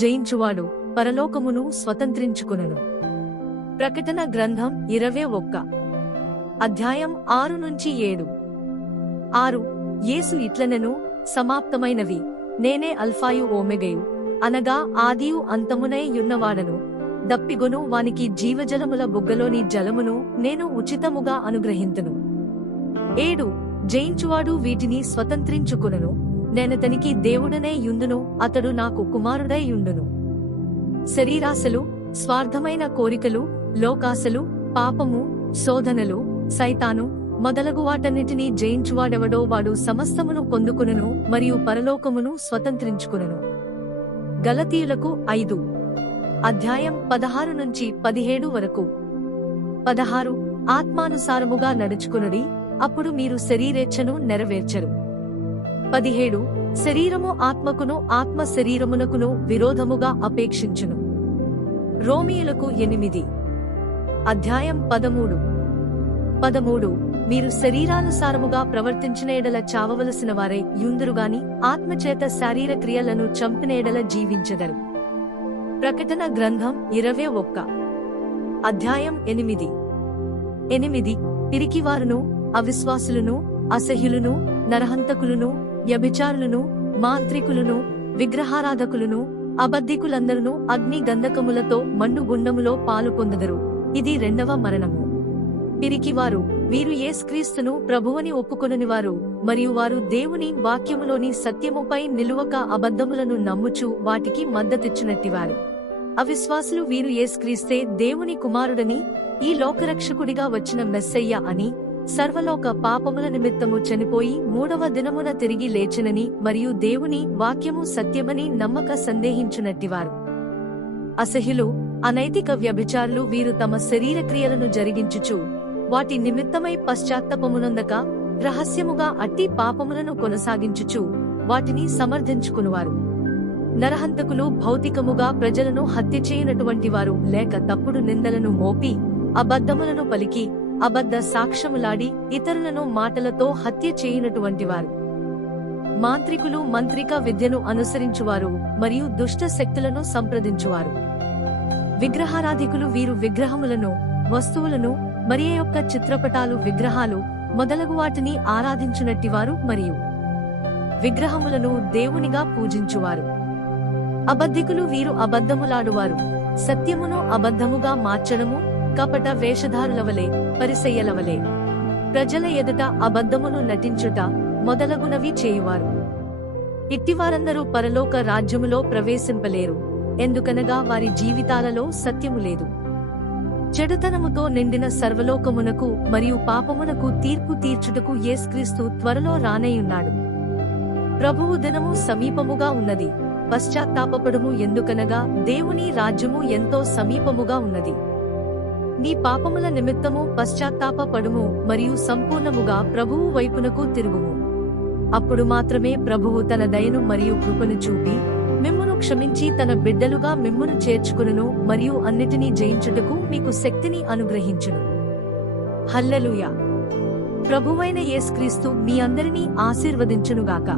జయించువాడు పరలోకమును స్వతంత్రించుకొనును. ప్రకటన గ్రంథం 21 అధ్యాయం 6-7. 6. యేసు ఇట్లనెను, సమాప్తమైనవి. నేనే అల్ఫాయు ఓమెగయు, అనగా ఆదియు అంతమునై యున్నవాడను. దప్పిగొను వానికి జీవజలముల బుగ్గలోని జలమును నేను ఉచితముగా అనుగ్రహింతును. 7. జయించువాడు వీటిని స్వతంత్రించుకొనును. నేనతనికి దేవుడనే యుందును, అతడు నాకు కుమారుడై యుండును. శరీరాశలు, స్వార్థమైన కోరికలు, లోకాశలు, పాపము, శోధనలు, సైతాను మొదలగు వాటన్నిటినీ జయించువాడెవడో వాడు సమస్తమును పొందుకొనును మరియు పరలోకమును స్వతంత్రించుకొనును. గలతీయులకు 5 అధ్యాయం 16-17 వరకు. 16. ఆత్మానుసారముగా నడుచుకొనుడి, అప్పుడు మీరు శరీరేచ్ఛను నెరవేర్చరు. 17. శరీరము ఆత్మకును, ఆత్మ శరీరమునకును విరోధముగా అపేక్షించును. రోమీయులకు 8 అధ్యాయం 13. 13. మీరు శరీరానుసారముగా ప్రవర్తించిన ఎడల చావవలసిన వారై యుందురుగాని ఆత్మచేత శారీర క్రియలను చంపిన ఎడల జీవించెదరు. ప్రకటన గ్రంథం 21 అధ్యాయం 8. 8. పిరికివారును, అవిశ్వాసులను, అసహ్యులను, నరహంతకులను, వ్యభిచారులను, మాంత్రికులను, విగ్రహారాధకులను, అబద్ధికులందరూ అగ్ని గంధకములతో మండుగుండములో పాలు పొందెదరు. ఇది రెండవ మరణము. పిరికివారు, వీరు యేసుక్రీస్తును ప్రభువని ఒప్పుకొననివారు, మరియు వారు దేవుని వాక్యములోని సత్యముపై నిలువక అబద్ధములను నమ్ముచు వాటికి మద్దతిచ్చినట్టివారు. అవిశ్వాసులు, వీరు యేసుక్రీస్తే దేవుని కుమారుడని, ఈ లోకరక్షకుడిగా వచ్చిన మెస్సయ్య అని, సర్వలోక పాపముల నిమిత్తము చనిపోయి 3వ దినమున తిరిగి లేచెనని మరియు దేవుని వాక్యము సత్యమని నమ్మక సందేహించునట్టివారు. అసహ్యులు, అనైతిక వ్యభిచారులు, వీరు తమ శరీర క్రియలను జరిగించుచు వాటి నిమిత్తమై పశ్చాత్తాపమునొందక రహస్యముగా అట్టి పాపములను కొనసాగించుచు వాటిని సమర్థించుకునివారు. నరహంతకులు, భౌతికముగా ప్రజలను హత్య చేయనటువంటి వారు, లేక తప్పుడు నిందలను మోపి అబద్ధములను పలికి అబద్ధ సాక్ష్యములాడి ఇతరులను మాటలతో హత్య చేయనటువంటి వారు. మాంత్రికులు, మంత్రిక విద్యను అనుసరించువారు మరియు దుష్ట శక్తులను సంప్రదించువారు. విగ్రహారాధికులు, వీరు విగ్రహములను, వస్తువులను, మరియ యొక్క చిత్రపటాలు, విగ్రహాలు మొదలగు వాటిని ఆరాధించునట్టివారు మరియు విగ్రహములను దేవునిగా పూజించువారు. అబద్ధికులు, వీరు అబద్ధములాడువారు, సత్యమును అబద్ధముగా మార్చడము, కపట వేషధారులవలే, పరిసయ్యులవలే, ప్రజల ఎదుట అబద్ధమును నటించుట మొదలగునవి చేయువారు. ఇట్టివారందరూ పరలోక రాజ్యములో ప్రవేశింపలేరు, ఎందుకనగా వారి జీవితాలలో సత్యము లేదు. చెడుతనముతో నిండిన సర్వలోకమునకు మరియు పాపమునకు తీర్పు తీర్చుటకు యేసుక్రీస్తు త్వరలో రానేయున్నాడు. ప్రభువు దినము సమీపముగా ఉన్నది, పశ్చాత్తాపపడుము, ఎందుకనగా దేవుని రాజ్యము ఎంతో సమీపముగా ఉన్నది. నీ పాపముల నిమిత్తము పశ్చాత్తాపపడుము మరియు సంపూర్ణముగా ప్రభువు వైపునకు తిరుగుము. అప్పుడు మాత్రమే ప్రభువు తన దయను మరియు కృపను చూపి మిమ్మును క్షమించి తన బిడ్డలుగా మిమ్మును చేర్చుకును మరియు అన్నిటినీ జయించుటకు మీకు శక్తిని అనుగ్రహించును. హల్లెలూయా. ప్రభువైన యేసుక్రీస్తు మీ అందరినీ ఆశీర్వదించునుగాక.